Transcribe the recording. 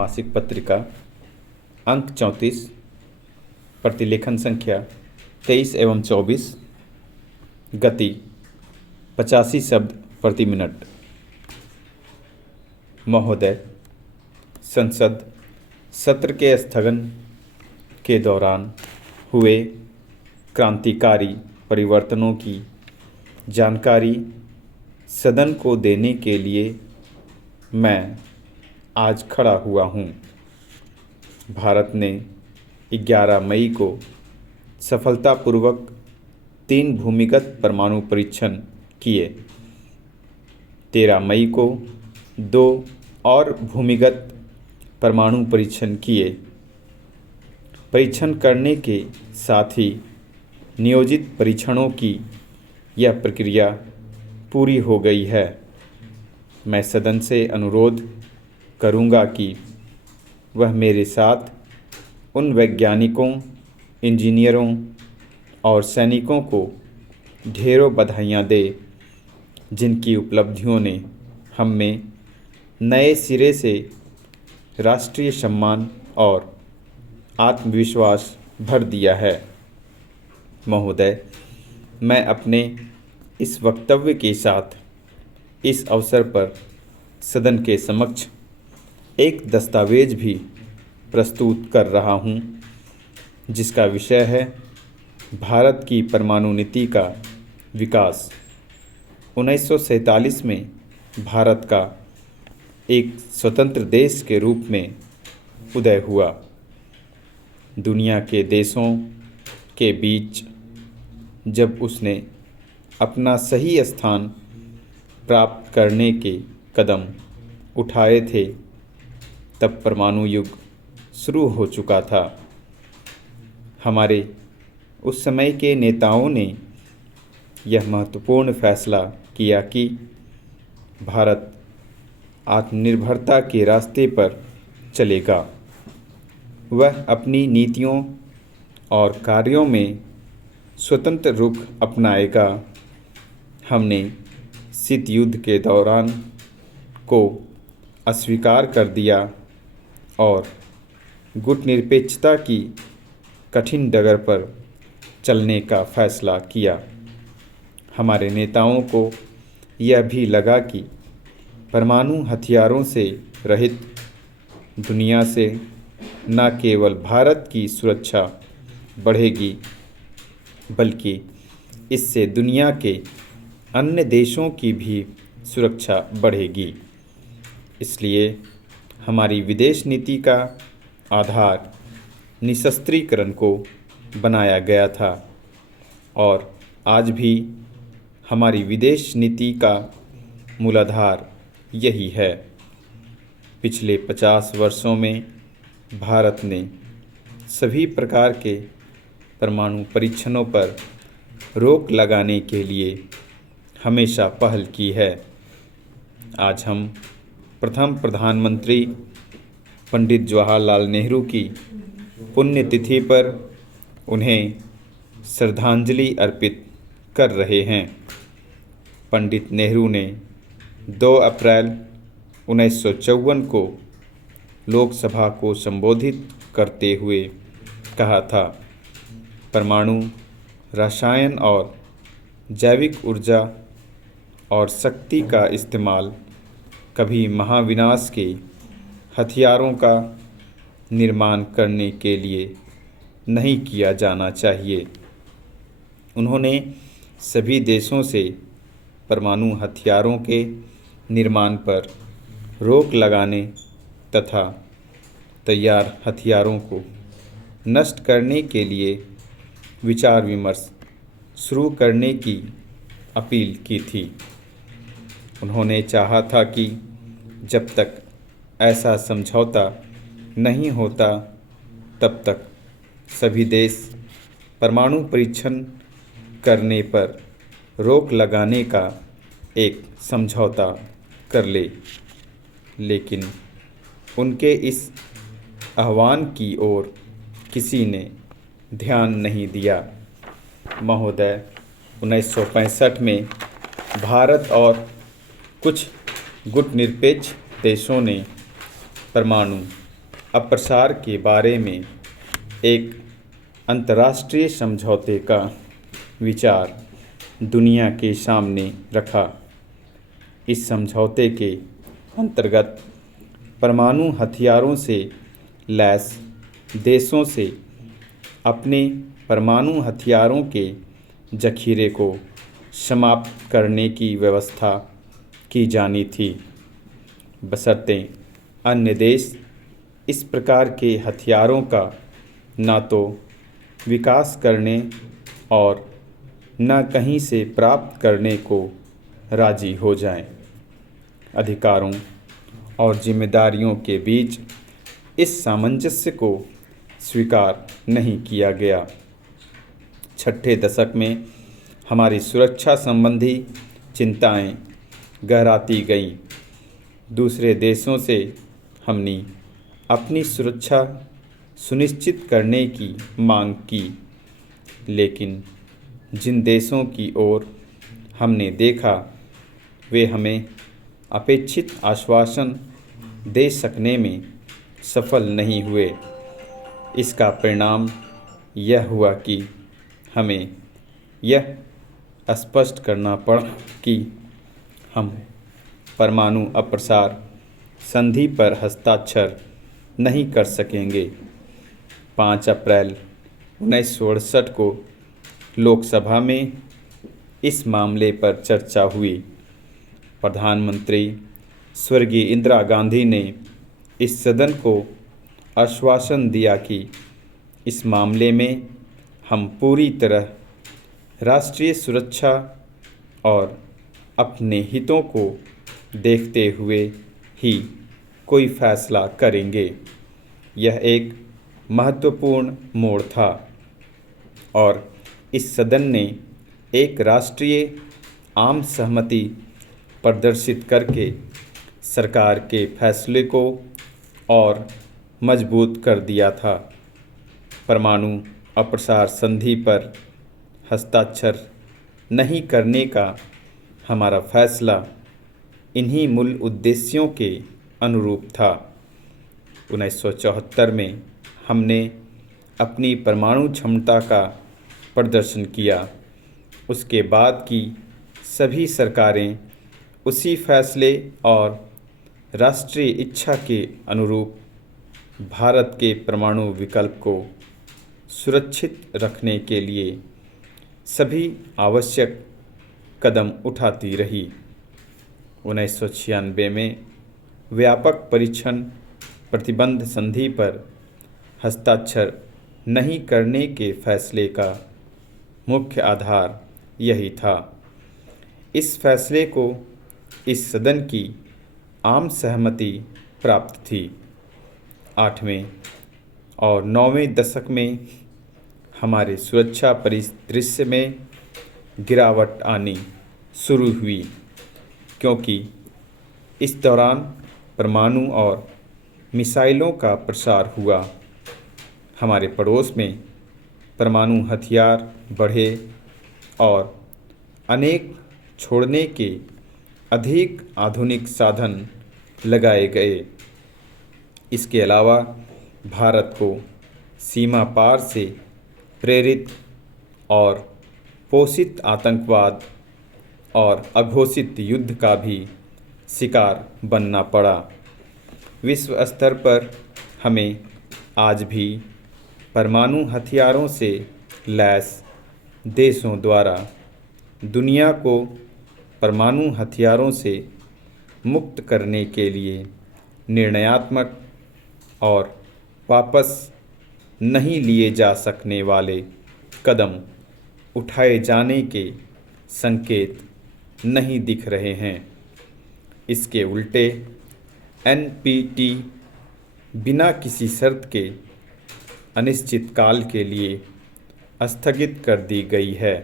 मासिक पत्रिका, अंक 34, प्रतिलेखन संख्या 23 एवं 24, गति 85 शब्द प्रति मिनट। महोदय, संसद सत्र के स्थगन के दौरान हुए क्रांतिकारी परिवर्तनों की जानकारी सदन को देने के लिए मैं आज खड़ा हुआ हूँ। भारत ने 11 मई को सफलतापूर्वक 3 भूमिगत परमाणु परीक्षण किए। 13 मई को 2 और भूमिगत परमाणु परीक्षण किए। परीक्षण करने के साथ ही नियोजित परीक्षणों की यह प्रक्रिया पूरी हो गई है। मैं सदन से अनुरोध करूंगा कि वह मेरे साथ उन वैज्ञानिकों, इंजीनियरों और सैनिकों को ढेरों बधाइयाँ दे जिनकी उपलब्धियों ने हम में नए सिरे से राष्ट्रीय सम्मान और आत्मविश्वास भर दिया है। महोदय, मैं अपने इस वक्तव्य के साथ इस अवसर पर सदन के समक्ष एक दस्तावेज भी प्रस्तुत कर रहा हूं, जिसका विषय है भारत की परमाणु नीति का विकास। 1947 में भारत का एक स्वतंत्र देश के रूप में उदय हुआ। दुनिया के देशों के बीच जब उसने अपना सही स्थान प्राप्त करने के कदम उठाए थे, तब परमाणु युग शुरू हो चुका था। हमारे उस समय के नेताओं ने यह महत्वपूर्ण फैसला किया कि भारत आत्मनिर्भरता के रास्ते पर चलेगा। वह अपनी नीतियों और कार्यों में स्वतंत्र रुख अपनाएगा। हमने शीत युद्ध के दौरान को अस्वीकार कर दिया और गुटनिरपेक्षता की कठिन डगर पर चलने का फैसला किया। हमारे नेताओं को यह भी लगा कि परमाणु हथियारों से रहित दुनिया से न केवल भारत की सुरक्षा बढ़ेगी, बल्कि इससे दुनिया के अन्य देशों की भी सुरक्षा बढ़ेगी। इसलिए हमारी विदेश नीति का आधार निशस्त्रीकरण को बनाया गया था और आज भी हमारी विदेश नीति का मूलाधार यही है। पिछले 50 वर्षों में भारत ने सभी प्रकार के परमाणु परीक्षणों पर रोक लगाने के लिए हमेशा पहल की है। आज हम प्रथम प्रधानमंत्री पंडित जवाहरलाल नेहरू की पुण्यतिथि पर उन्हें श्रद्धांजलि अर्पित कर रहे हैं। पंडित नेहरू ने 2 अप्रैल 1954 को लोकसभा को संबोधित करते हुए कहा था, परमाणु रसायन और जैविक ऊर्जा और शक्ति का इस्तेमाल कभी महाविनाश के हथियारों का निर्माण करने के लिए नहीं किया जाना चाहिए। उन्होंने सभी देशों से परमाणु हथियारों के निर्माण पर रोक लगाने तथा तैयार हथियारों को नष्ट करने के लिए विचार विमर्श शुरू करने की अपील की थी। उन्होंने चाहा था कि जब तक ऐसा समझौता नहीं होता, तब तक सभी देश परमाणु परीक्षण करने पर रोक लगाने का एक समझौता कर ले। लेकिन उनके इस आह्वान की ओर किसी ने ध्यान नहीं दिया। महोदय, 1965 में भारत और कुछ गुटनिरपेक्ष देशों ने परमाणु अप्रसार के बारे में एक अंतर्राष्ट्रीय समझौते का विचार दुनिया के सामने रखा। इस समझौते के अंतर्गत परमाणु हथियारों से लैस देशों से अपने परमाणु हथियारों के जखीरे को समाप्त करने की व्यवस्था की जानी थी, बशर्ते अन्य देश इस प्रकार के हथियारों का न तो विकास करने और न कहीं से प्राप्त करने को राजी हो जाएं। अधिकारों और जिम्मेदारियों के बीच इस सामंजस्य को स्वीकार नहीं किया गया। छठे दशक में हमारी सुरक्षा संबंधी चिंताएं गहराती गईं। दूसरे देशों से हमने अपनी सुरक्षा सुनिश्चित करने की मांग की, लेकिन जिन देशों की ओर हमने देखा वे हमें अपेक्षित आश्वासन दे सकने में सफल नहीं हुए। इसका परिणाम यह हुआ कि हमें यह स्पष्ट करना पड़ा कि हम परमाणु अप्रसार संधि पर हस्ताक्षर नहीं कर सकेंगे। 5 अप्रैल 1968 को लोकसभा में इस मामले पर चर्चा हुई। प्रधानमंत्री स्वर्गीय इंदिरा गांधी ने इस सदन को आश्वासन दिया कि इस मामले में हम पूरी तरह राष्ट्रीय सुरक्षा और अपने हितों को देखते हुए ही कोई फैसला करेंगे। यह एक महत्वपूर्ण मोड़ था और इस सदन ने एक राष्ट्रीय आम सहमति प्रदर्शित करके सरकार के फैसले को और मजबूत कर दिया था। परमाणु अप्रसार संधि पर हस्ताक्षर नहीं करने का हमारा फैसला इन्हीं मूल उद्देश्यों के अनुरूप था। 1974 में हमने अपनी परमाणु क्षमता का प्रदर्शन किया। उसके बाद की सभी सरकारें उसी फैसले और राष्ट्रीय इच्छा के अनुरूप भारत के परमाणु विकल्प को सुरक्षित रखने के लिए सभी आवश्यक कदम उठाती रही। 1996 में व्यापक परीक्षण प्रतिबंध संधि पर हस्ताक्षर नहीं करने के फैसले का मुख्य आधार यही था। इस फैसले को इस सदन की आम सहमति प्राप्त थी। 8वें और 9वें दशक में हमारे सुरक्षा परिदृश्य में गिरावट आनी शुरू हुई, क्योंकि इस दौरान परमाणु और मिसाइलों का प्रसार हुआ। हमारे पड़ोस में परमाणु हथियार बढ़े और अनेक छोड़ने के अधिक आधुनिक साधन लगाए गए। इसके अलावा भारत को सीमा पार से प्रेरित और पोषित आतंकवाद और अघोषित युद्ध का भी शिकार बनना पड़ा। विश्व स्तर पर हमें आज भी परमाणु हथियारों से लैस देशों द्वारा दुनिया को परमाणु हथियारों से मुक्त करने के लिए निर्णयात्मक और वापस नहीं लिए जा सकने वाले कदम उठाए जाने के संकेत नहीं दिख रहे हैं। इसके उल्टे NPT बिना किसी शर्त के अनिश्चित काल के लिए स्थगित कर दी गई है।